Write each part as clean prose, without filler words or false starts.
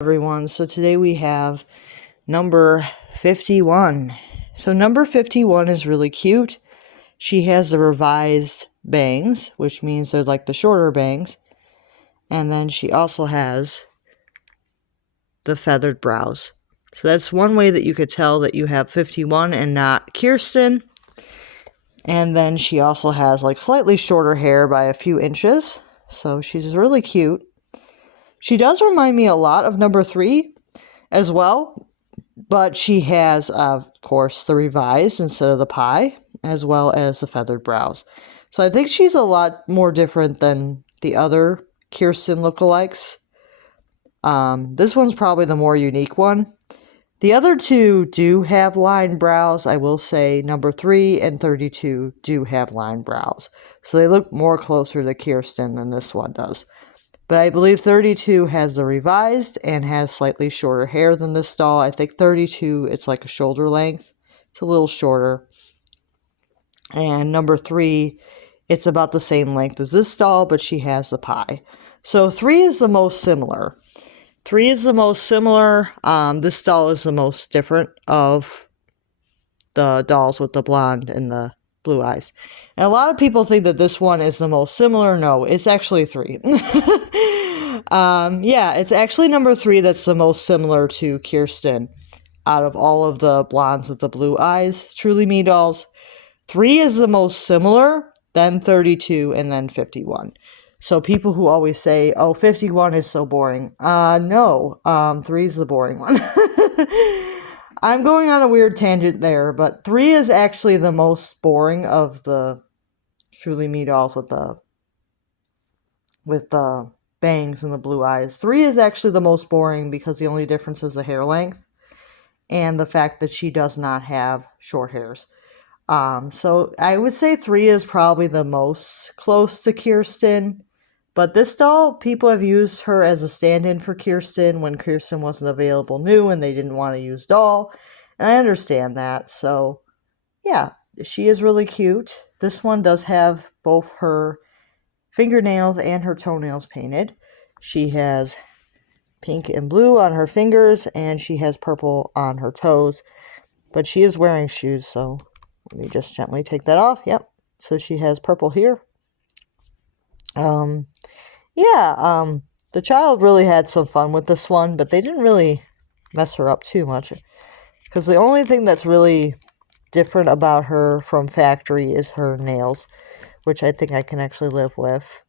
Everyone, so today we have number 51. So number 51 is really cute. She has the revised bangs, which means they're like the shorter bangs, and then she also has the feathered brows. So that's one way that you could tell that you have 51 and not Kirsten. And then she also has like slightly shorter hair by a few inches, so she's really cute. She does remind me a lot of number 3 as well, but she has, of course, the revised instead of the pie, as well as the feathered brows. So I think she's a lot more different than the other Kirsten lookalikes. This one's probably the more unique one. The other two do have lined brows. I will say number 3 and 32 do have lined brows. So they look more closer to Kirsten than this one does. But I believe 32 has the revised and has slightly shorter hair than this doll. I think 32, it's like a shoulder length. It's a little shorter. And number 3, it's about the same length as this doll, but she has the pie. So 3 is the most similar. 3 is the most similar. This doll is the most different of the dolls with the blonde and the blue eyes. And a lot of people think that this one is the most similar. No, it's actually 3. Yeah, it's actually number 3 that's the most similar to Kirsten out of all of the blondes with the blue eyes. Truly Me dolls. 3 is the most similar, then 32, and then 51. So people who always say, oh, 51 is so boring. No, 3 is the boring one. I'm going on a weird tangent there, but 3 is actually the most boring of the Truly Me dolls with the bangs and the blue eyes. 3 is actually the most boring because the only difference is the hair length and the fact that she does not have short hairs. So I would say 3 is probably the most close to Kirsten. But this doll, people have used her as a stand-in for Kirsten when Kirsten wasn't available new and they didn't want to use doll. And I understand that. So, yeah, she is really cute. This one does have both her fingernails and her toenails painted. She has pink and blue on her fingers, and she has purple on her toes. But she is wearing shoes, so let me just gently take that off. Yep. So she has purple here. The child really had some fun with this one, but they didn't really mess her up too much. Because the only thing that's really different about her from factory is her nails, which I think I can actually live with.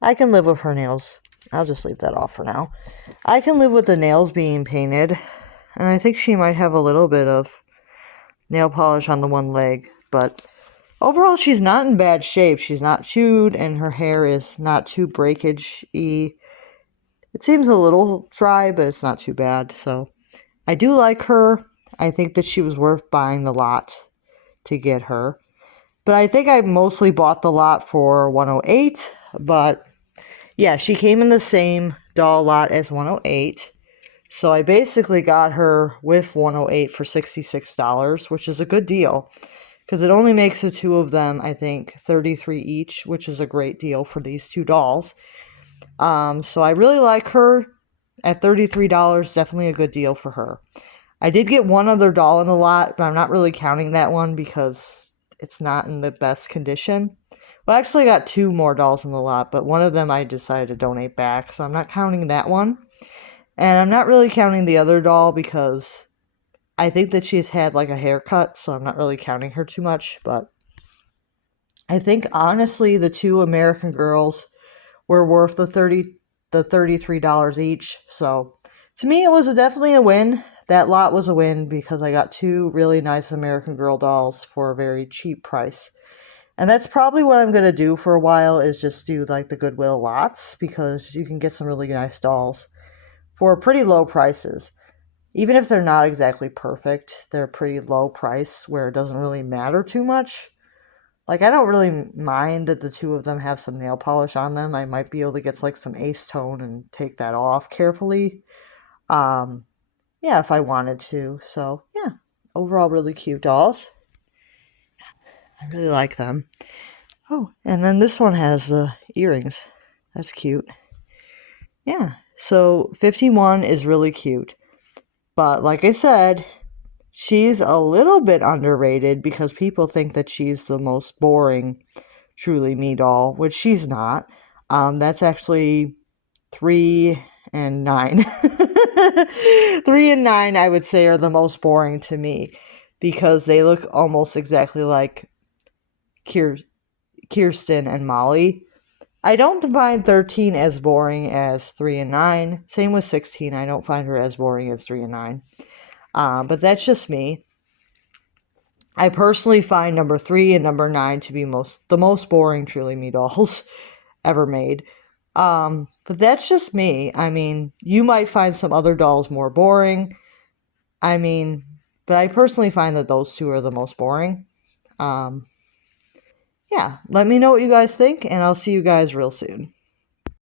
I can live with her nails. I'll just leave that off for now. I can live with the nails being painted, and I think she might have a little bit of nail polish on the one leg, but overall, she's not in bad shape. She's not chewed, and her hair is not too breakage-y. It seems a little dry, but it's not too bad. So I do like her. I think that she was worth buying the lot to get her. But I think I mostly bought the lot for 108. But yeah, she came in the same doll lot as 108. So I basically got her with 108 for $66, which is a good deal. Because it only makes the two of them, I think, $33 each, which is a great deal for these two dolls. So I really like her at $33, definitely a good deal for her. I did get one other doll in the lot, but I'm not really counting that one because it's not in the best condition. Well, I actually got 2 more dolls in the lot, but one of them I decided to donate back, so I'm not counting that one. And I'm not really counting the other doll because I think that she's had like a haircut, so I'm not really counting her too much, but I think honestly the 2 American Girls were worth the $33 each. So to me it was definitely a win. That lot was a win because I got 2 really nice American Girl dolls for a very cheap price. And that's probably what I'm going to do for a while, is just do like the Goodwill lots, because you can get some really nice dolls for pretty low prices. Even if they're not exactly perfect, they're pretty low price where it doesn't really matter too much. Like, I don't really mind that the 2 of them have some nail polish on them. I might be able to get like some acetone and take that off carefully. Yeah, if I wanted to. So, yeah, overall really cute dolls. I really like them. Oh, and then this one has the earrings. That's cute. Yeah, So 51 is really cute. But like I said, she's a little bit underrated because people think that she's the most boring Truly Me doll, which she's not. That's actually 3 and 9. 3 and 9, I would say, are the most boring to me because they look almost exactly like Kirsten and Molly. I don't find 13 as boring as 3 and 9. Same with 16. I don't find her as boring as 3 and 9. But that's just me. I personally find number 3 and number 9 to be the most boring Truly Me dolls ever made. But that's just me. I mean, you might find some other dolls more boring. I mean, but I personally find that those two are the most boring. Yeah, let me know what you guys think, and I'll see you guys real soon.